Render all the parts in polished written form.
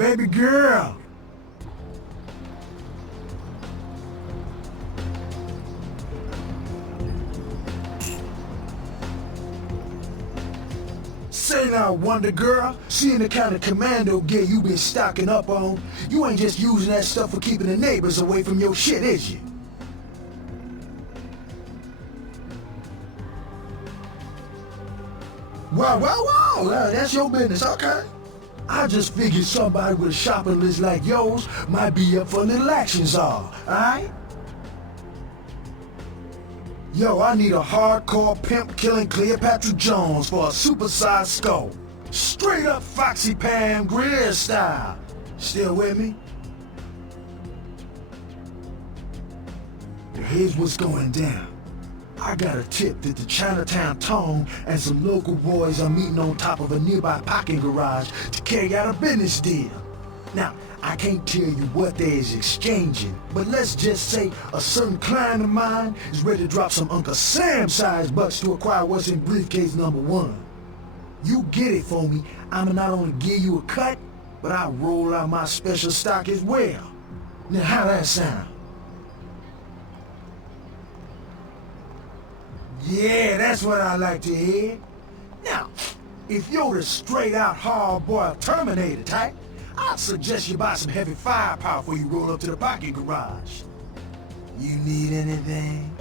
baby girl. Say now, Wonder Girl, seeing the kind of commando gear you been stocking up on, you ain't just using that stuff for keeping the neighbors away from your shit, is you? Well, that's your business, okay? I just figured somebody with a shopping list like yours might be up for a little action, alright? Yo, I need a hardcore pimp killing Cleopatra Jones for a supersized skull. Straight up Foxy Pam Grier style. Still with me? Here's what's going down. I got a tip that the Chinatown Tone and some local boys are meeting on top of a nearby parking garage to carry out a business deal. Now, I can't tell you what they is exchanging, but let's just say a certain client of mine is ready to drop some Uncle Sam-sized bucks to acquire what's in briefcase number 1. You get it for me, I'ma not only give you a cut, but I'll roll out my special stock as well. Now, how that sound? Yeah, that's what I like to hear. Now, if you're the straight-out hard-boiled Terminator type, I'd suggest you buy some heavy firepower before you roll up to the parking garage. You need anything?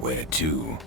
Where to?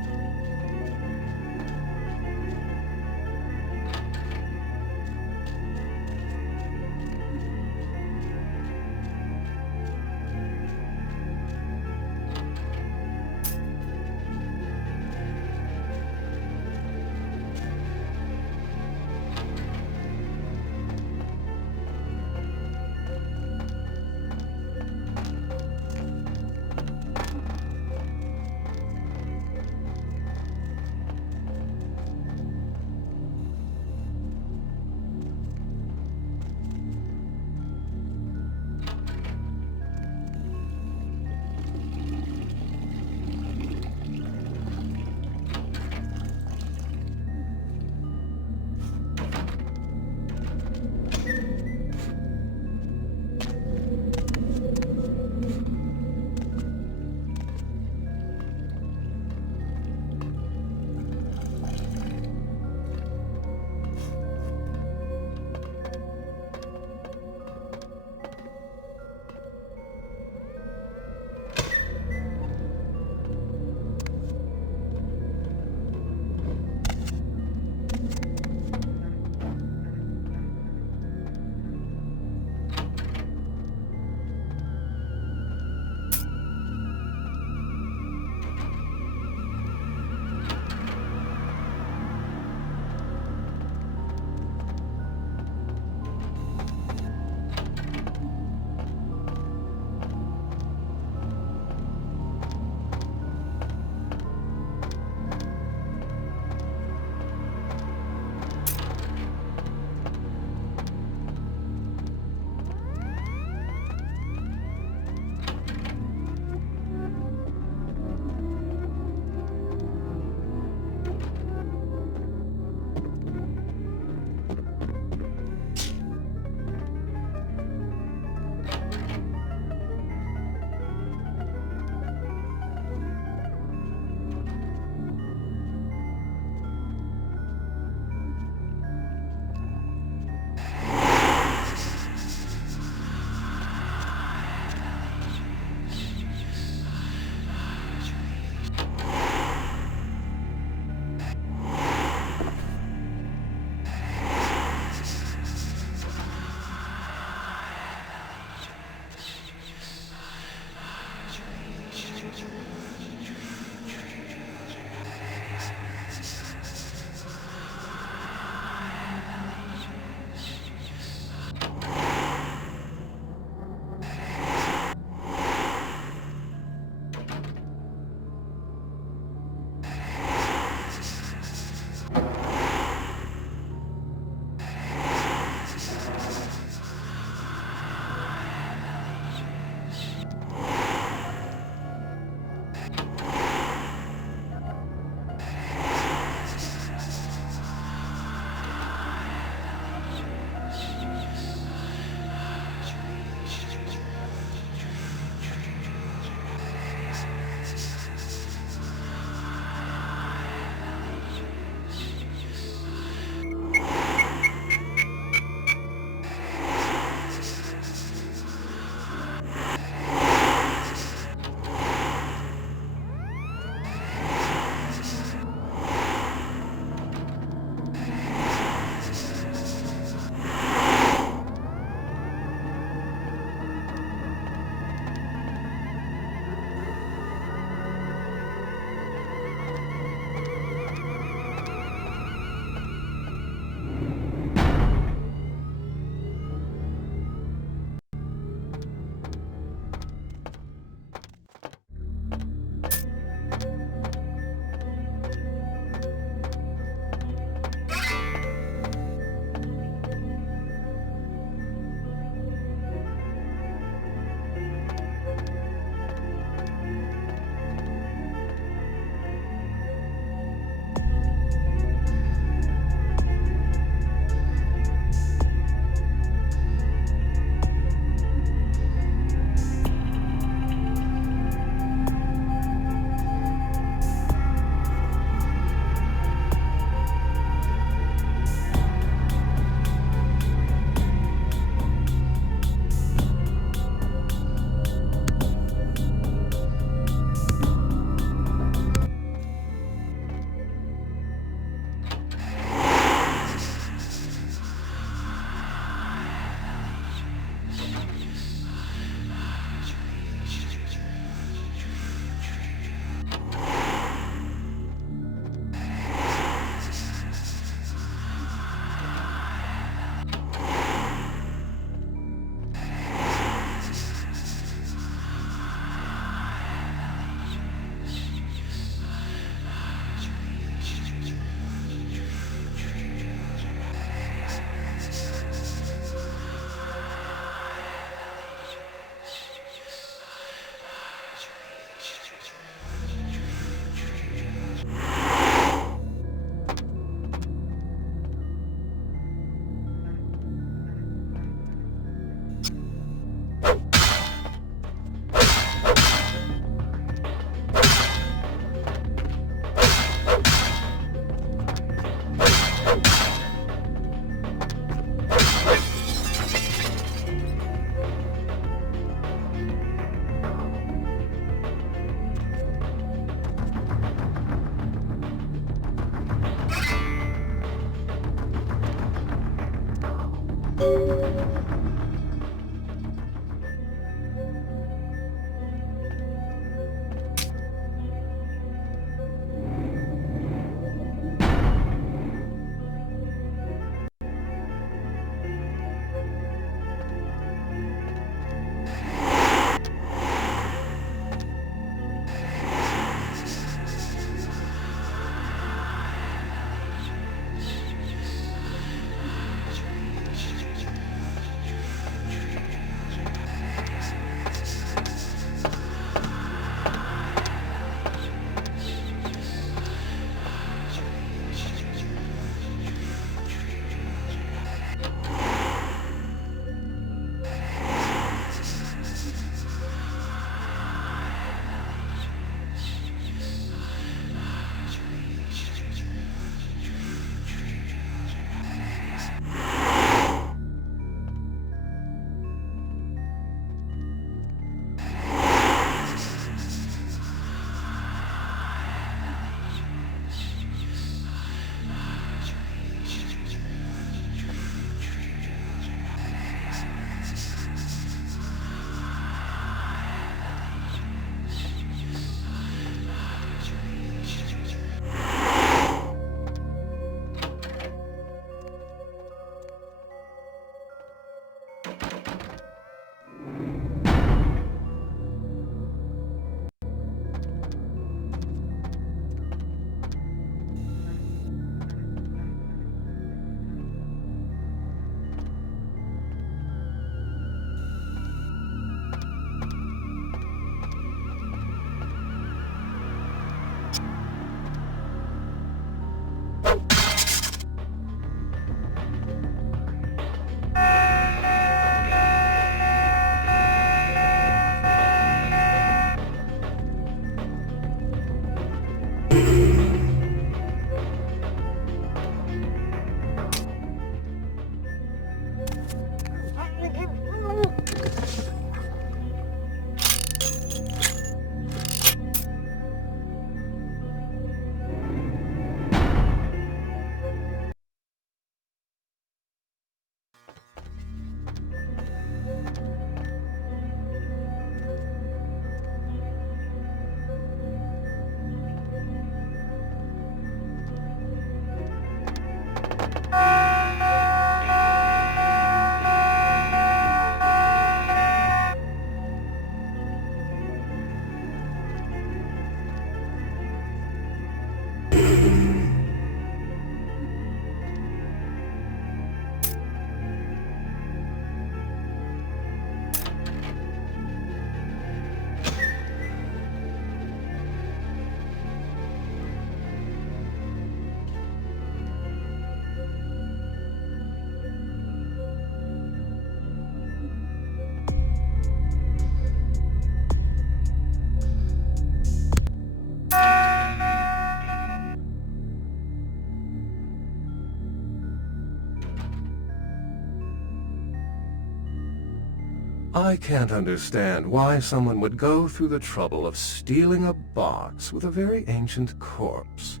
I can't understand why someone would go through the trouble of stealing a box with a very ancient corpse.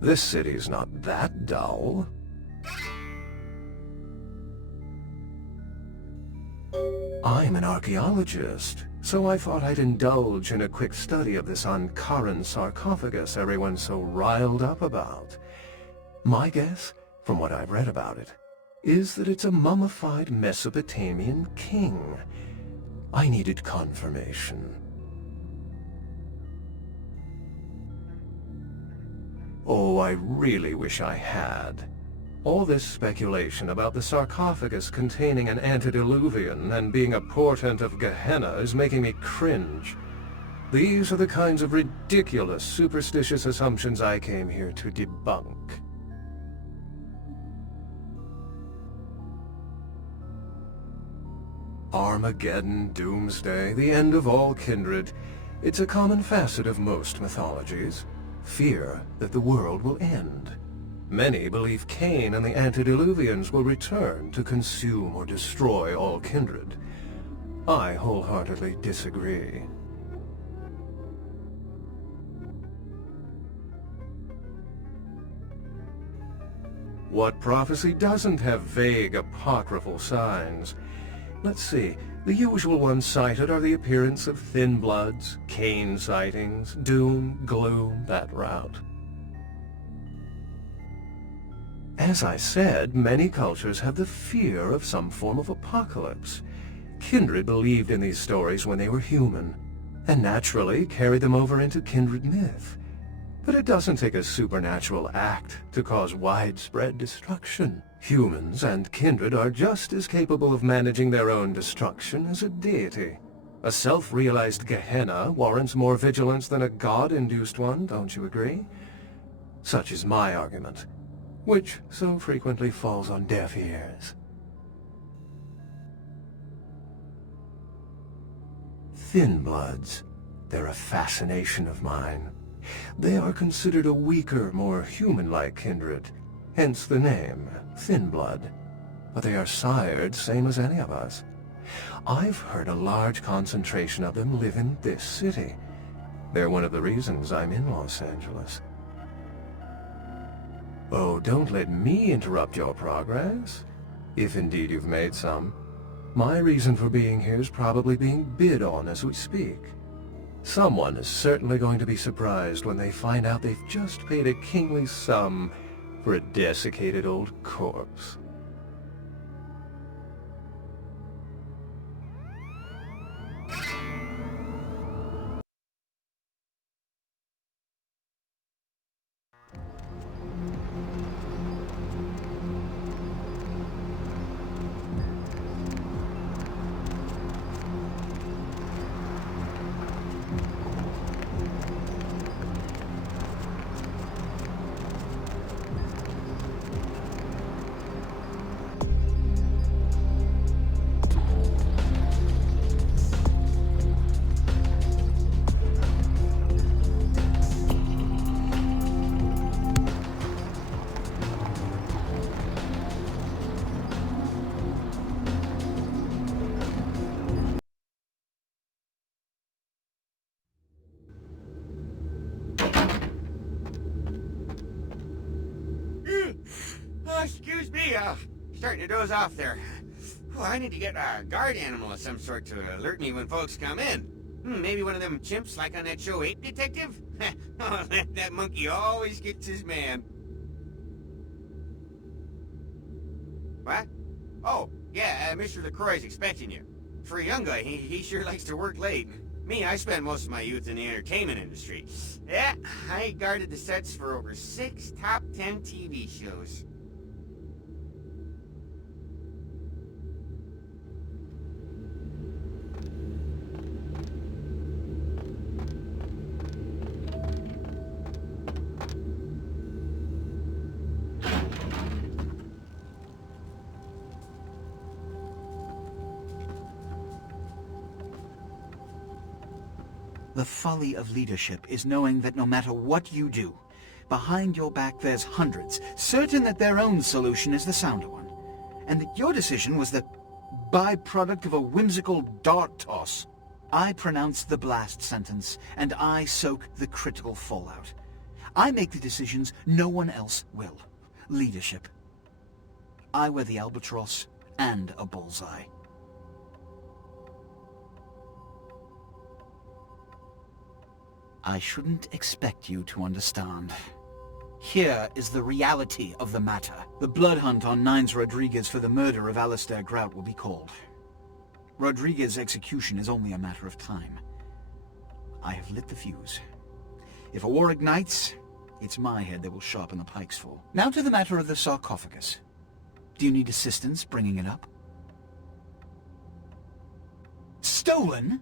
This city's not that dull. I'm an archaeologist, so I thought I'd indulge in a quick study of this Ankaran sarcophagus everyone's so riled up about. My guess, from what I've read about it, is that it's a mummified Mesopotamian king. I needed confirmation. Oh, I really wish I had. All this speculation about the sarcophagus containing an antediluvian and being a portent of Gehenna is making me cringe. These are the kinds of ridiculous, superstitious assumptions I came here to debunk. Armageddon, doomsday, the end of all kindred. It's a common facet of most mythologies. Fear that the world will end. Many believe Cain and the antediluvians will return to consume or destroy all kindred. I wholeheartedly disagree. What prophecy doesn't have vague apocryphal signs? Let's see. The usual ones cited are the appearance of thin bloods, Cain sightings, doom, gloom, that route. As I said, many cultures have the fear of some form of apocalypse. Kindred believed in these stories when they were human, and naturally carried them over into kindred myth. But it doesn't take a supernatural act to cause widespread destruction. Humans and kindred are just as capable of managing their own destruction as a deity. A self-realized Gehenna warrants more vigilance than a god-induced one, don't you agree? Such is my argument, which so frequently falls on deaf ears. Thin bloods, they're a fascination of mine. They are considered a weaker, more human-like kindred, hence the name, thin blood. But they are sired same as any of us. I've heard a large concentration of them live in this city. They're one of the reasons I'm in Los Angeles. Oh, don't let me interrupt your progress, if indeed you've made some. My reason for being here is probably being bid on as we speak. Someone is certainly going to be surprised when they find out they've just paid a kingly sum for a desiccated old corpse. Excuse me, starting to doze off there. Well, I need to get a guard animal of some sort to alert me when folks come in. Maybe one of them chimps like on that show Ape Detective? Oh, that monkey always gets his man. What? Oh, yeah, Mr. LaCroix's expecting you. For a young guy, he sure likes to work late. Me, I spent most of my youth in the entertainment industry. Yeah, I guarded the sets for over 6 top 10 TV shows. The folly of leadership is knowing that no matter what you do, behind your back there's hundreds, certain that their own solution is the sounder one, and that your decision was the byproduct of a whimsical dart toss. I pronounce the blast sentence, and I soak the critical fallout. I make the decisions no one else will. Leadership. I wear the albatross and a bullseye. I shouldn't expect you to understand. Here is the reality of the matter. The blood hunt on Nines Rodriguez for the murder of Alistair Grout will be called. Rodriguez's execution is only a matter of time. I have lit the fuse. If a war ignites, it's my head that will sharpen the pikes for. Now to the matter of the sarcophagus. Do you need assistance bringing it up? Stolen?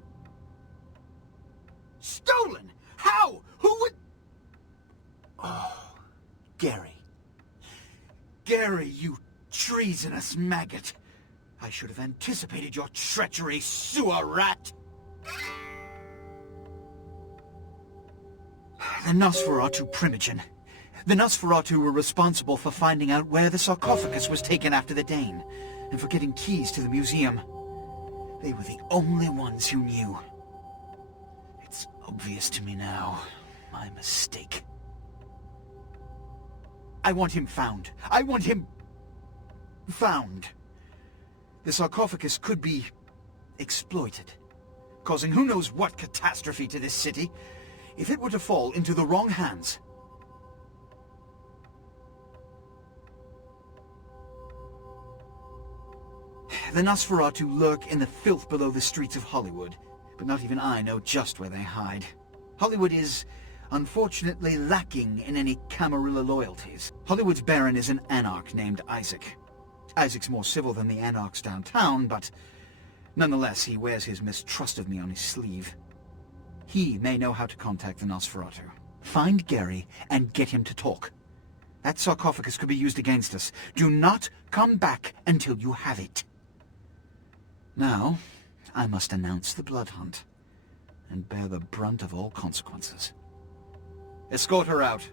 Stolen? How? Who would... Oh, Gary. Gary, you treasonous maggot. I should have anticipated your treachery, sewer rat. The Nosferatu Primogen. The Nosferatu were responsible for finding out where the sarcophagus was taken after the Dane, and for getting keys to the museum. They were the only ones who knew. It's obvious to me now. My mistake. I want him found. I want him... found. The sarcophagus could be... exploited, causing who knows what catastrophe to this city, if it were to fall into the wrong hands. The Nosferatu lurk in the filth below the streets of Hollywood, but not even I know just where they hide. Hollywood is, unfortunately, lacking in any Camarilla loyalties. Hollywood's Baron is an anarch named Isaac. Isaac's more civil than the anarchs downtown, but nonetheless he wears his mistrust of me on his sleeve. He may know how to contact the Nosferatu. Find Gary and get him to talk. That sarcophagus could be used against us. Do not come back until you have it. Now, I must announce the blood hunt, and bear the brunt of all consequences. Escort her out.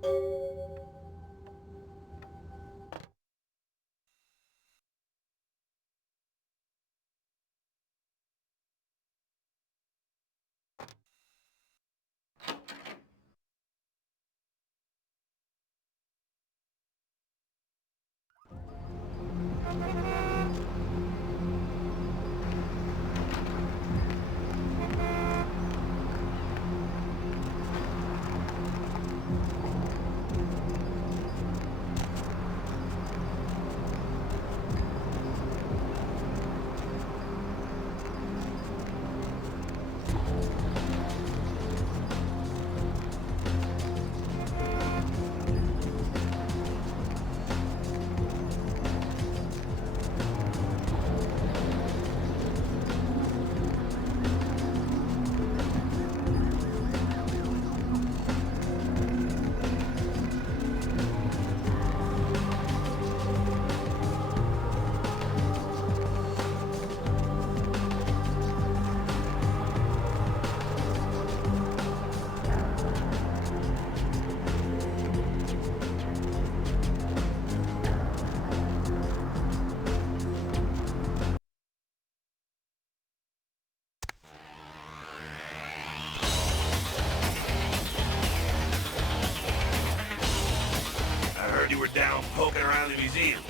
You were down poking around the museum.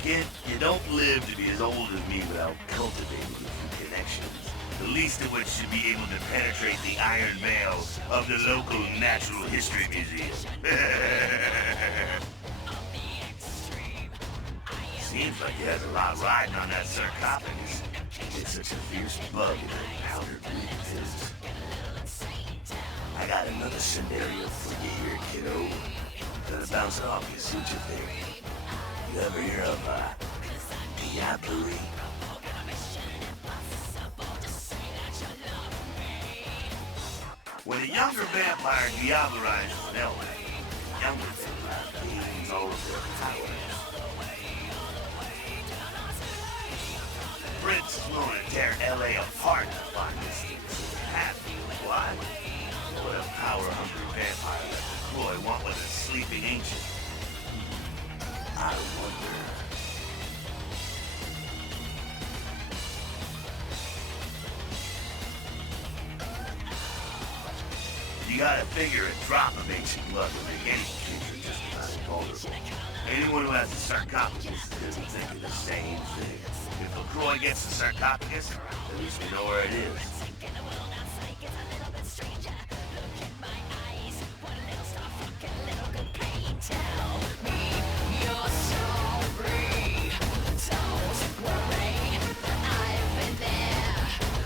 Kid, you don't live to be as old as me without cultivating a few connections. The least of which should be able to penetrate the iron veil of the local Natural History Museum. Seems like you has a lot riding on that sarcophagus. It's such a fierce bug in that powdered wheat of his. I got another scenario for you here, kiddo. Gonna bounce it off you, see what you think. You ever hear of, diablerie? When a younger vampire diablerizes an elder, younger vampire gains all of their powers. Prince is willing to tear L.A. apart to find this thing so happy. Why? What a power-hungry vampire like the Croy want with a sleeping ancient. I wonder... You gotta figure a drop of ancient blood will make any creature just about invulnerable. Anyone who has the sarcophagus is gonna be thinking the same thing. If LaCroix gets the sarcophagus, at least we know where it is.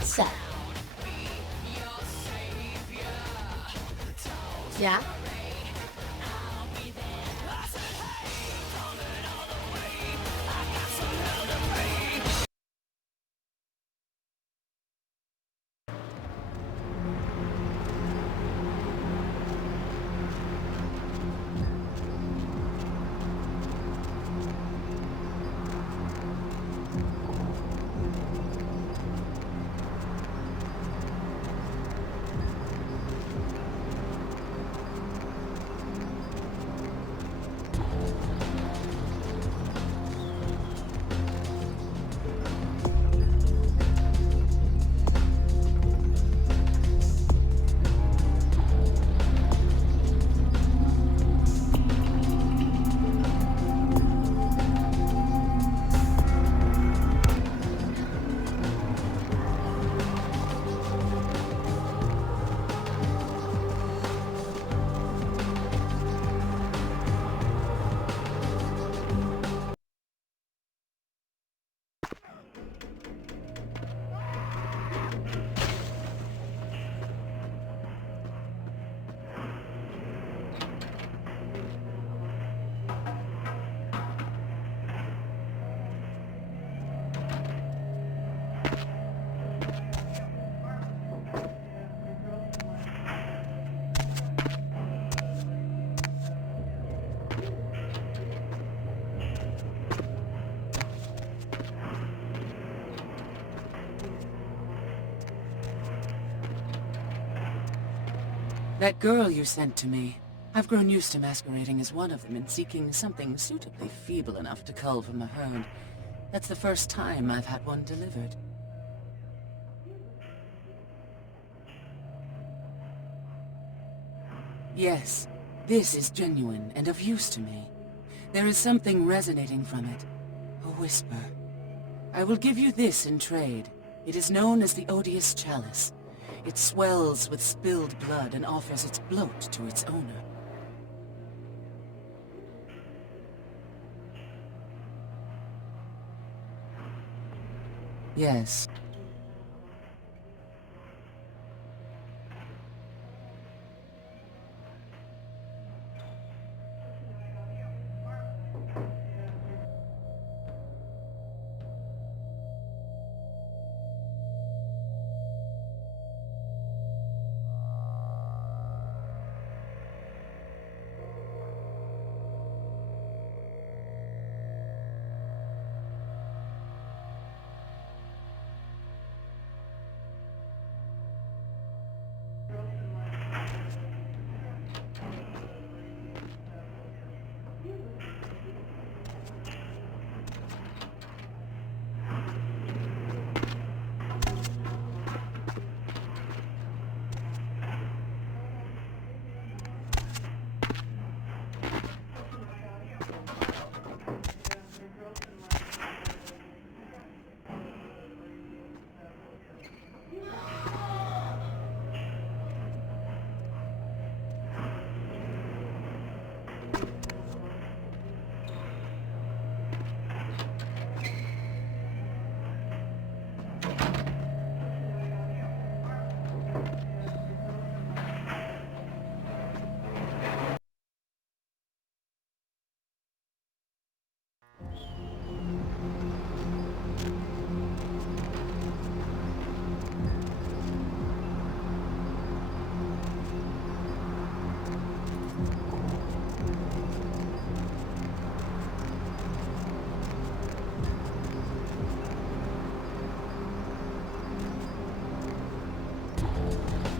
So. Yeah? That girl you sent to me. I've grown used to masquerading as one of them and seeking something suitably feeble enough to cull from a herd. That's the first time I've had one delivered. Yes, this is genuine and of use to me. There is something resonating from it. A whisper. I will give you this in trade. It is known as the Odious Chalice. It swells with spilled blood and offers its bloat to its owner. Yes.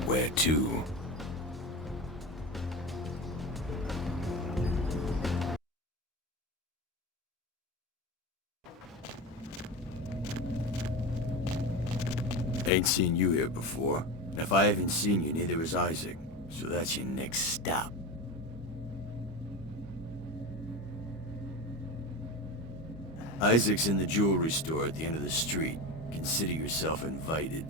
Where to? Ain't seen you here before. And if I haven't seen you, neither has Isaac. So that's your next stop. Isaac's in the jewelry store at the end of the street. Consider yourself invited.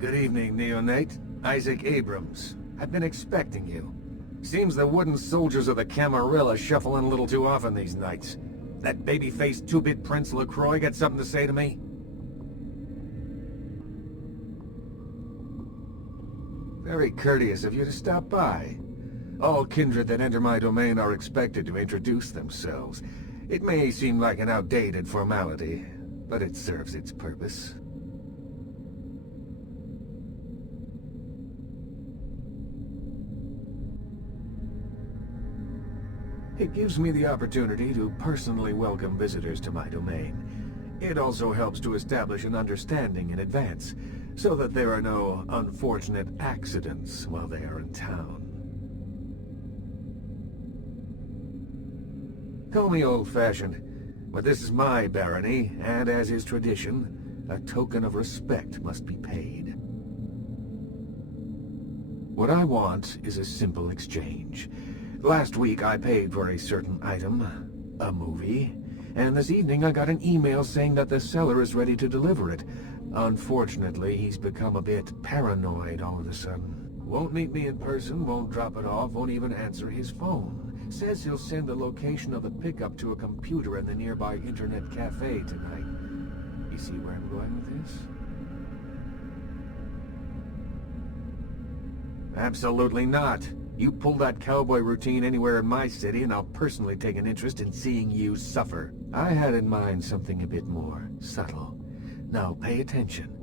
Good evening, Neonate. Isaac Abrams. I've been expecting you. Seems the wooden soldiers of the Camarilla shuffle in a little too often these nights. That baby-faced two-bit Prince LaCroix got something to say to me? Very courteous of you to stop by. All kindred that enter my domain are expected to introduce themselves. It may seem like an outdated formality, but it serves its purpose. It gives me the opportunity to personally welcome visitors to my domain. It also helps to establish an understanding in advance, so that there are no unfortunate accidents while they are in town. Call me old-fashioned, but this is my barony, and as is tradition, a token of respect must be paid. What I want is a simple exchange. Last week I paid for a certain item, a movie, and this evening I got an email saying that the seller is ready to deliver it. Unfortunately, he's become a bit paranoid all of a sudden. Won't meet me in person, won't drop it off, won't even answer his phone. Says he'll send the location of the pickup to a computer in the nearby internet cafe tonight. You see where I'm going with this? Absolutely not. You pull that cowboy routine anywhere in my city, and I'll personally take an interest in seeing you suffer. I had in mind something a bit more subtle. Now pay attention.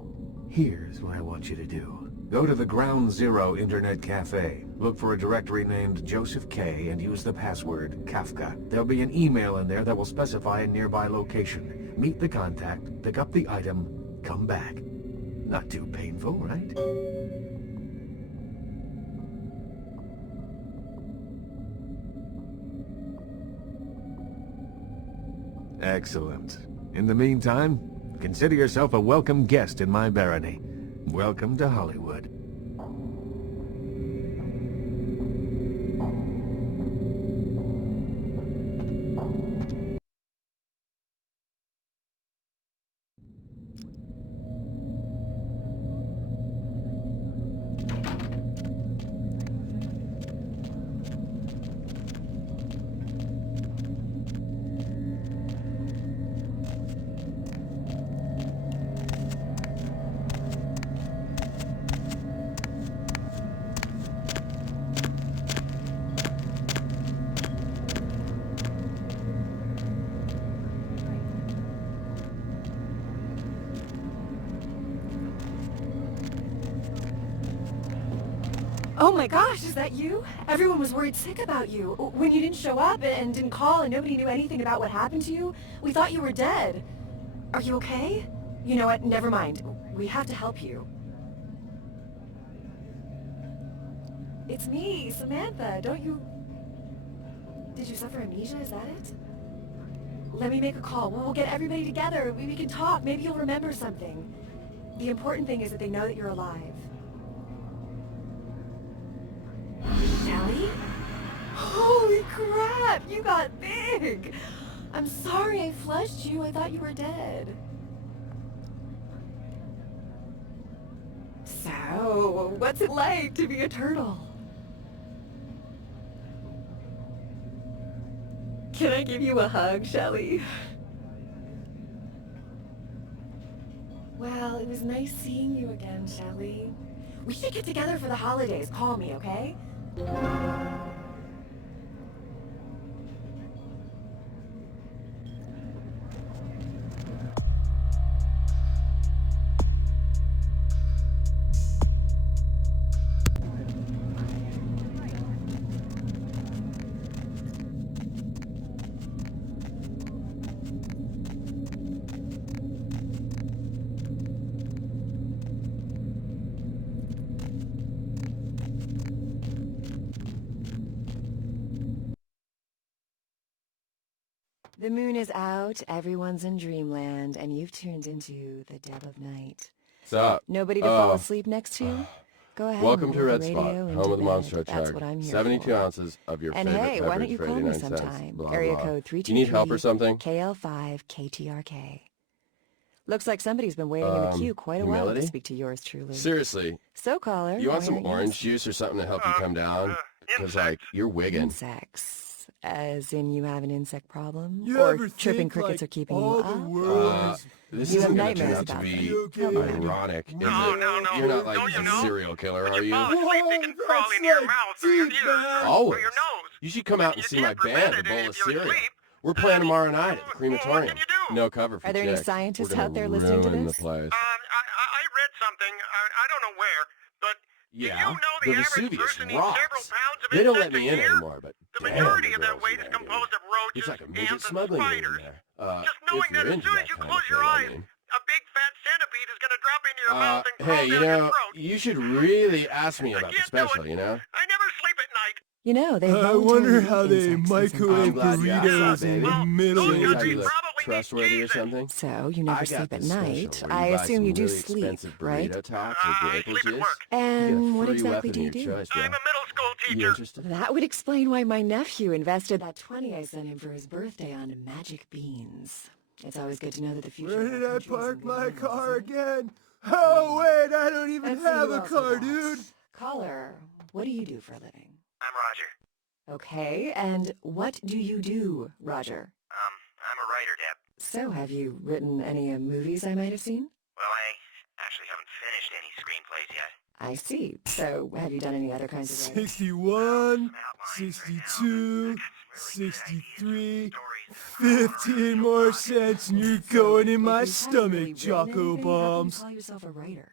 Here's what I want you to do. Go to the Ground Zero Internet Cafe. Look for a directory named Joseph K. and use the password Kafka. There'll be an email in there that will specify a nearby location. Meet the contact, pick up the item, come back. Not too painful, right? Excellent. In the meantime, consider yourself a welcome guest in my barony. Welcome to Hollywood. Oh my gosh, is that you? Everyone was worried sick about you. When you didn't show up and didn't call and nobody knew anything about what happened to you, we thought you were dead. Are you okay? You know what, never mind. We have to help you. It's me, Samantha. Don't you... Did you suffer amnesia, is that it? Let me make a call. We'll get everybody together. We can talk. Maybe you'll remember something. The important thing is that they know that you're alive. Tally? Holy crap! You got big! I'm sorry I flushed you. I thought you were dead. So, what's it like to be a turtle? Can I give you a hug, Shelley? Well, it was nice seeing you again, Shelley. We should get together for the holidays. Call me, okay? The moon is out, everyone's in dreamland, and you've turned into the dead of night. What's up? Nobody to fall asleep next to? Go ahead. Welcome and to roll Red the Spot, radio home of the into Monster bed. That's Chart. what I'm here 72 for. ounces of your And favorite hey, why don't beverage you for call 89 me cents. sometime? Blah, Area blah. code Do you need help or 323 something? KL5 KTRK. Looks like somebody's been waiting in the queue quite a while humility? to speak to yours truly. Seriously, So, caller, you want why some aren't orange juice or something to help you come down? Because, like, you're wigging. Insects. As in you have an insect problem? You or ever chirping think, crickets like, are keeping all you the up? world is This You isn't have going to turn nightmares out to about be them. Tell me about it. ironic, is it? No, You're not like don't you a know? serial killer, are you? Fall asleep, they can crawl into your mouth or your ears Always. or your nose. You should come out and You see my can't prevent band, a it bowl if of you're cereal. asleep. We're playing tomorrow night at the What crematorium. can you do? No cover for Are there any chicks. scientists We're gonna out there listening to ruin this? the place. I read something, I don't know where, but do Yeah, you know the the average Vesuvius person eats rocks. several pounds of They don't let insects me a in year? anymore, but The damn, majority the of that girls weight in is there, dude. composed of roaches, It's like a midget ants, and smuggling room in spiders. there. Just knowing if that you're as into soon that as you kind close of your thing, I eyes, mean. a big fat centipede is gonna drop into your mouth and crawl Hey, down your throat. you should really ask me I about the can't do special, it. you know? I never sleep at night. You know, they I voluntarily wonder how eat they insects in some microwave I'm glad you asked, burritos in baby. the middle Seeing as how countries you look probably need trustworthy or Jesus. something. So, you I never got sleep at this special night. where you I buy assume some you do really sleep, expensive right? burrito tops with I maple sleep at juice. work. You get a And what free exactly weapon do you of your do? choice, bro. I'm a middle school You teacher. interested? That would explain why my nephew invested that 20 I sent him for his birthday on magic beans. It's always good to know that the future... Where of our did I country is in park good my hands, car isn't it? again? Oh, wait, I don't even Let's see have who a else car, we got. dude. Caller, what do you do for a living? I'm Roger. Okay, and what do you do, Roger? I'm a writer, Deb. So, have you written any movies I might have seen? Well, I actually haven't finished any screenplays yet. I see. So, have you done any other kinds of writing? 61, 62, 63, 15 more cents and you're going in my If you haven't really stomach, written Jocko anything, how can you Bombs. call yourself a writer?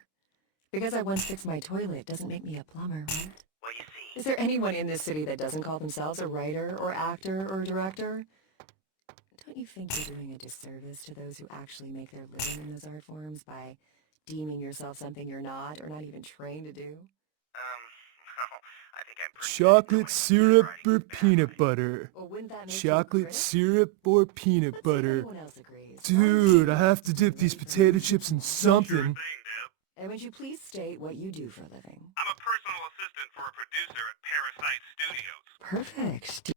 Because I once fixed my toilet doesn't make me a plumber, right? Well, you see, Is there anyone in this city that doesn't call themselves a writer or actor or director? Don't you think you're doing a disservice to those who actually make their living in those art forms by deeming yourself something you're not or not even trained to do? no, I think I'm pretty chocolate syrup or peanut butter? Or wouldn't that make you a Chocolate critic? syrup or Let's peanut see if butter? anyone else agrees. Dude, I have to dip these potato chips in something. And would you please state what you do for a living? I'm a personal assistant for a producer at Parasite Studios. Perfect.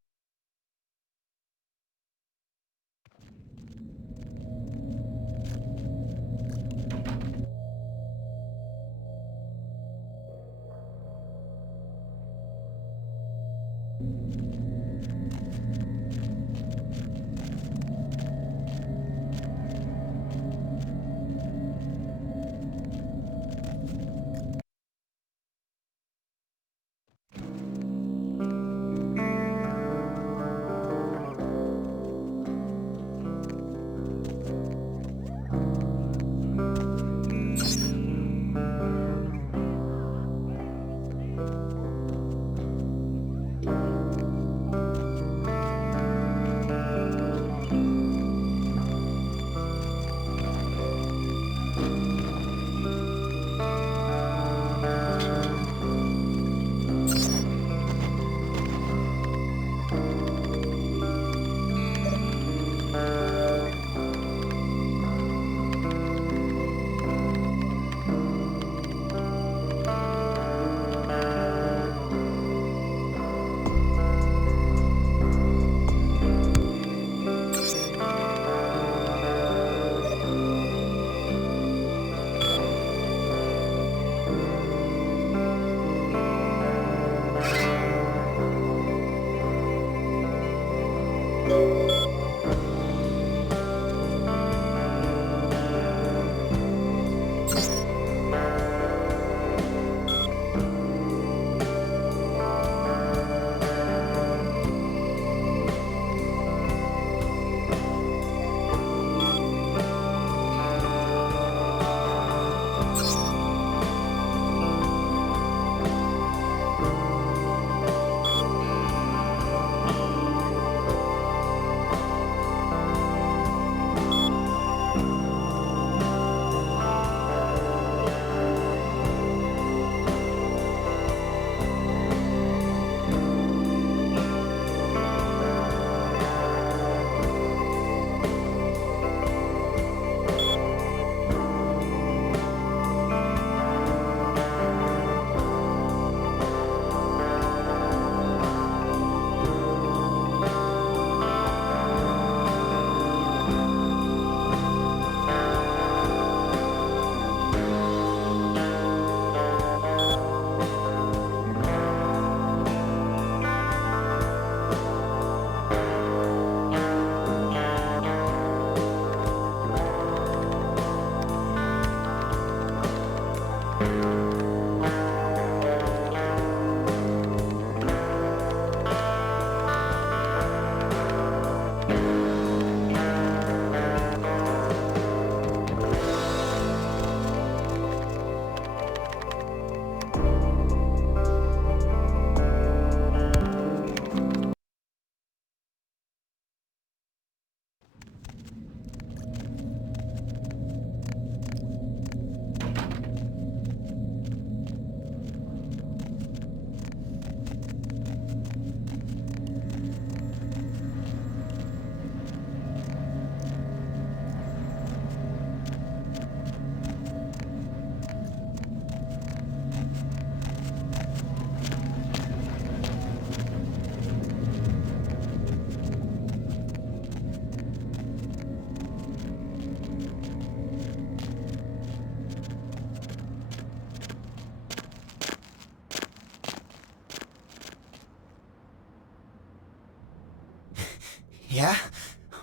Yeah?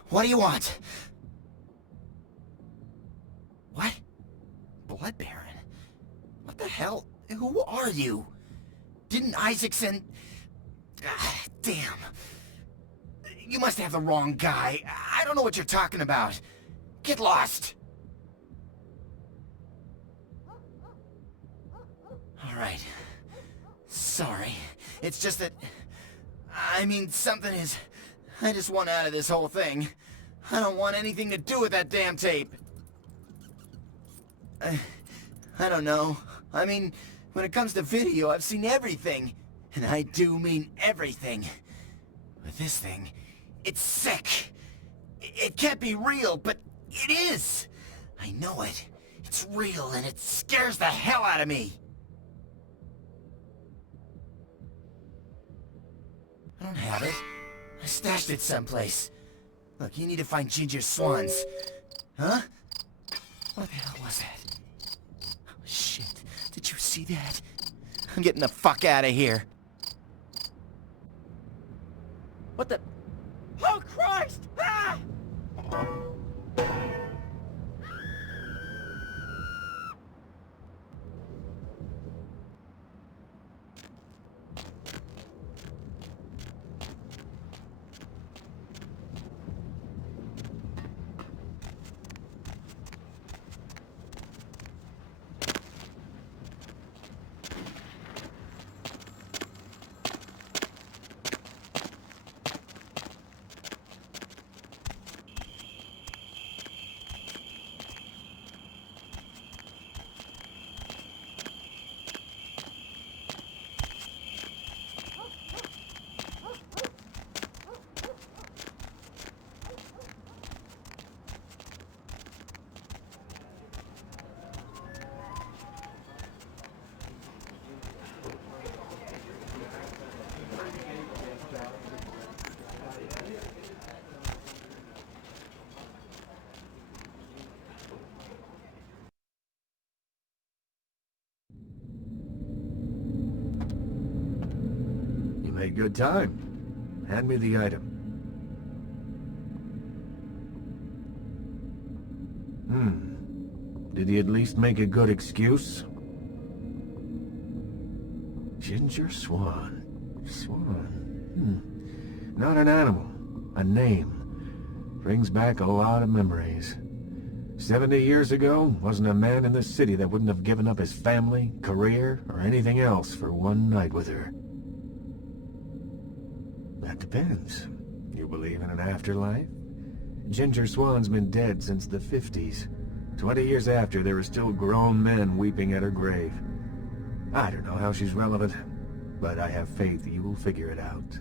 What do you want? What? Blood Baron? What the hell? Who are you? Didn't Isaacson... damn. You must have the wrong guy. I don't know what you're talking about. Get lost. Alright. Sorry. It's just that... I mean, something is... I just want out of this whole thing. I don't want anything to do with that damn tape. I don't know. I mean, when it comes to video, I've seen everything. And I do mean everything. But this thing, it's sick. It can't be real, but it is. I know it. It's real and it scares the hell out of me. I don't have it. I stashed it someplace. Look, you need to find Ginger's swans. Huh? What the hell was that? Oh, shit. Did you see that? I'm getting the fuck out of here. What the... Oh, Christ! Ah! You made good time. Hand me the item. Did he at least make a good excuse? Ginger Swan. Not an animal. A name. Brings back a lot of memories. 70 years ago, wasn't a man in this city that wouldn't have given up his family, career, or anything else for one night with her. That depends. You believe in an afterlife? Ginger Swan's been dead since the 50s. 20 years after, there are still grown men weeping at her grave. I don't know how she's relevant, but I have faith you will figure it out.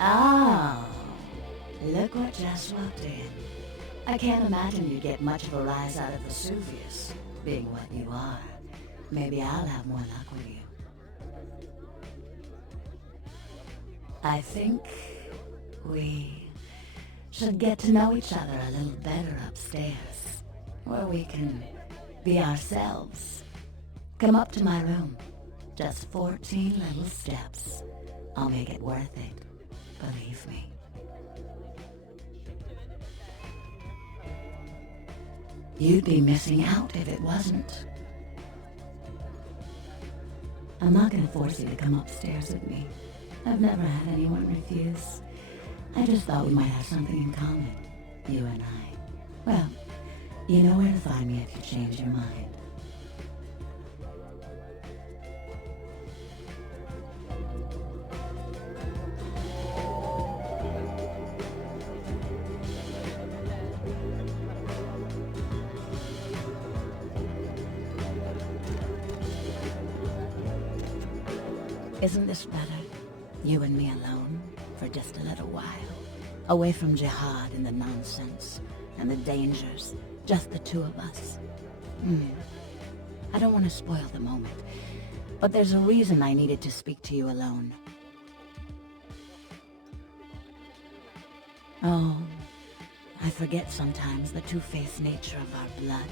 Oh, look what just walked in. I can't imagine you get much of a rise out of Vesuvius, being what you are. Maybe I'll have more luck with you. I think we should get to know each other a little better upstairs, where we can be ourselves. Come up to my room. Just 14 little steps. I'll make it worth it. Believe me. You'd be missing out if it wasn't. I'm not gonna force you to come upstairs with me. I've never had anyone refuse. I just thought we might have something in common, you and I. Well, you know where to find me if you change your mind. Isn't this better? You and me alone, for just a little while. Away from jihad and the nonsense, and the dangers. Just the two of us. I don't want to spoil the moment, but there's a reason I needed to speak to you alone. Oh, I forget sometimes the two-faced nature of our blood.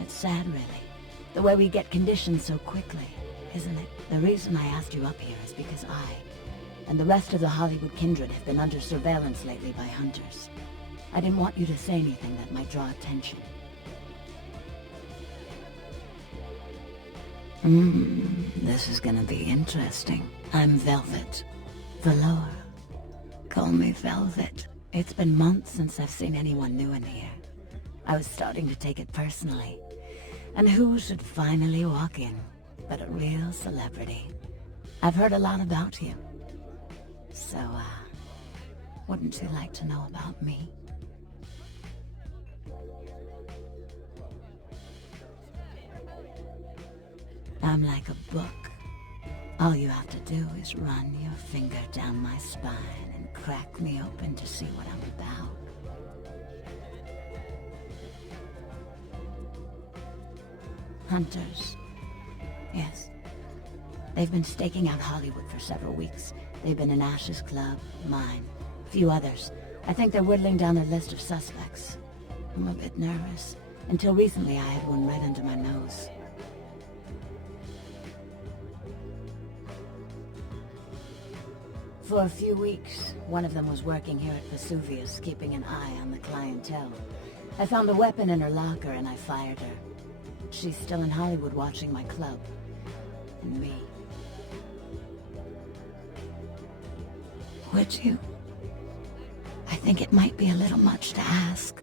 It's sad, really, the way we get conditioned so quickly, isn't it? The reason I asked you up here is because I, and the rest of the Hollywood kindred have been under surveillance lately by hunters. I didn't want you to say anything that might draw attention. This is gonna be interesting. I'm Velvet. Valor. Call me Velvet. It's been months since I've seen anyone new in here. I was starting to take it personally. And who should finally walk in but a real celebrity? I've heard a lot about you. So, wouldn't you like to know about me? I'm like a book. All you have to do is run your finger down my spine and crack me open to see what I'm about. Hunters. Yes. They've been staking out Hollywood for several weeks. They've been in Ash's club, mine, a few others. I think they're whittling down their list of suspects. I'm a bit nervous. Until recently, I had one right under my nose. For a few weeks, one of them was working here at Vesuvius, keeping an eye on the clientele. I found a weapon in her locker and I fired her. She's still in Hollywood watching my club. And me. Would you? I think it might be a little much to ask.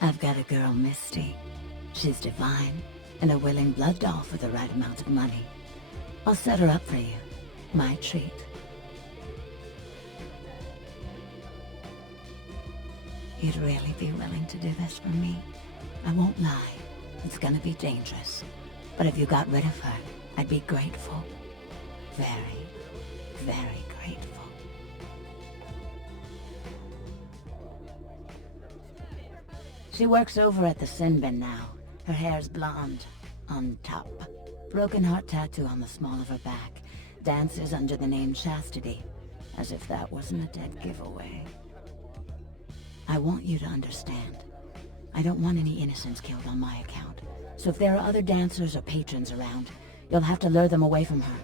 I've got a girl, Misty. She's divine, and a willing blood doll for the right amount of money. I'll set her up for you. My treat. You'd really be willing to do this for me? I won't lie. It's gonna be dangerous. But if you got rid of her, I'd be grateful. Very, very grateful. She works over at the Sin Bin now. Her hair's blonde, on top. Broken heart tattoo on the small of her back. Dances under the name Chastity, as if that wasn't a dead giveaway. I want you to understand. I don't want any innocents killed on my account. So if there are other dancers or patrons around, you'll have to lure them away from her.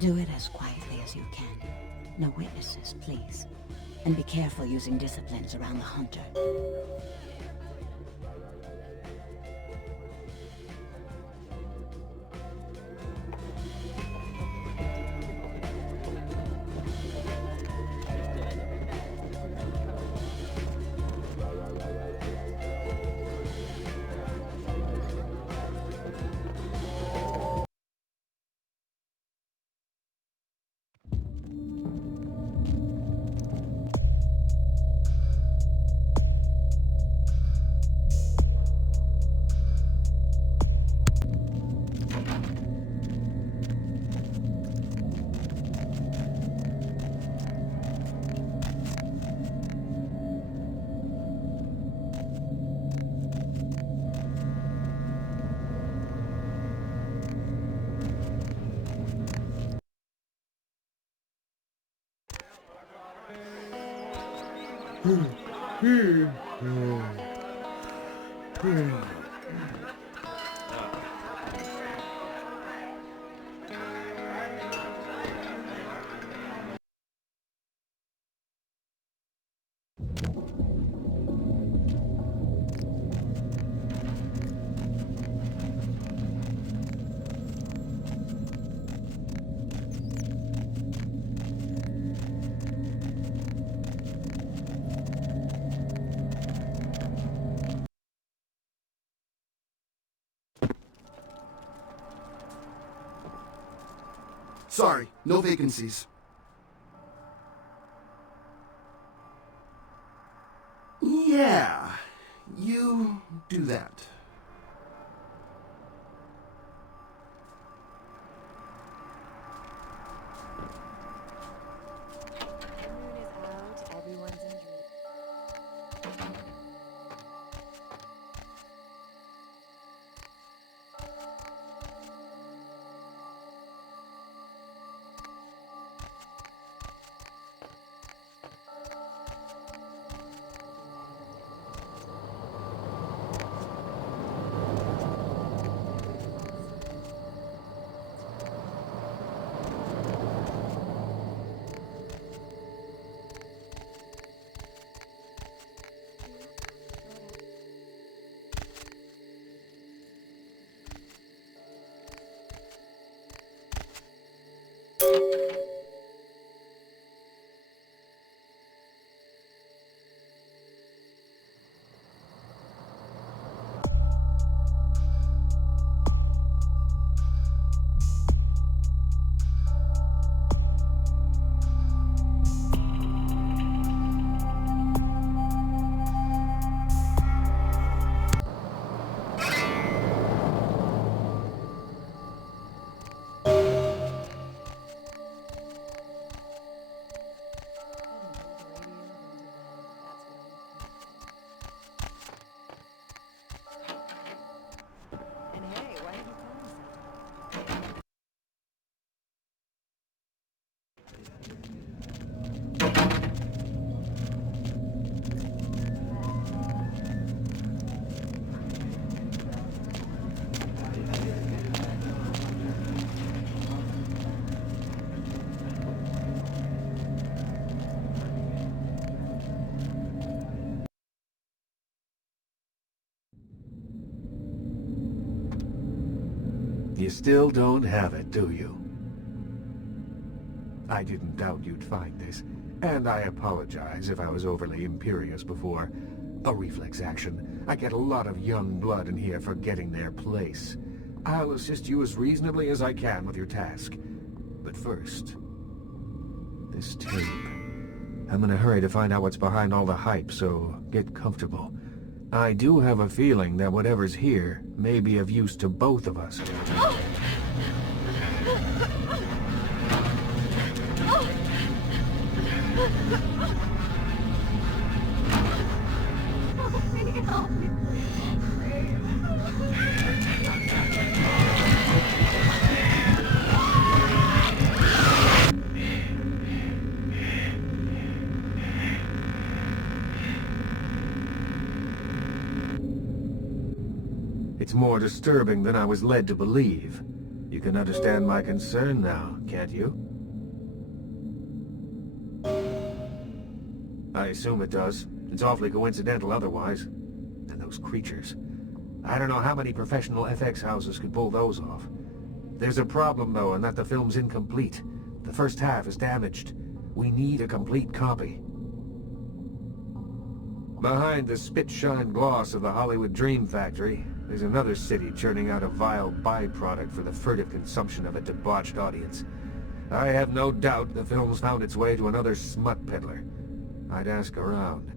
Do it as quietly as you can. No witnesses, please. And be careful using disciplines around the hunter. Sorry, no vacancies. Yeah, you do that. The moon is out, everyone's in dream. And hey, why did you tell me so? You still don't have it, do you? I didn't doubt you'd find this, and I apologize if I was overly imperious before. A reflex action. I get a lot of young blood in here forgetting their place. I'll assist you as reasonably as I can with your task. But first, this tape. I'm in a hurry to find out what's behind all the hype, so get comfortable. I do have a feeling that whatever's here may be of use to both of us. It's more disturbing than I was led to believe. You can understand my concern now, can't you? I assume it does. It's awfully coincidental otherwise. And those creatures. I don't know how many professional FX houses could pull those off. There's a problem, though, in that the film's incomplete. The first half is damaged. We need a complete copy. Behind the spit-shine gloss of the Hollywood Dream Factory, there's another city churning out a vile byproduct for the furtive consumption of a debauched audience. I have no doubt the film's found its way to another smut peddler. I'd ask around.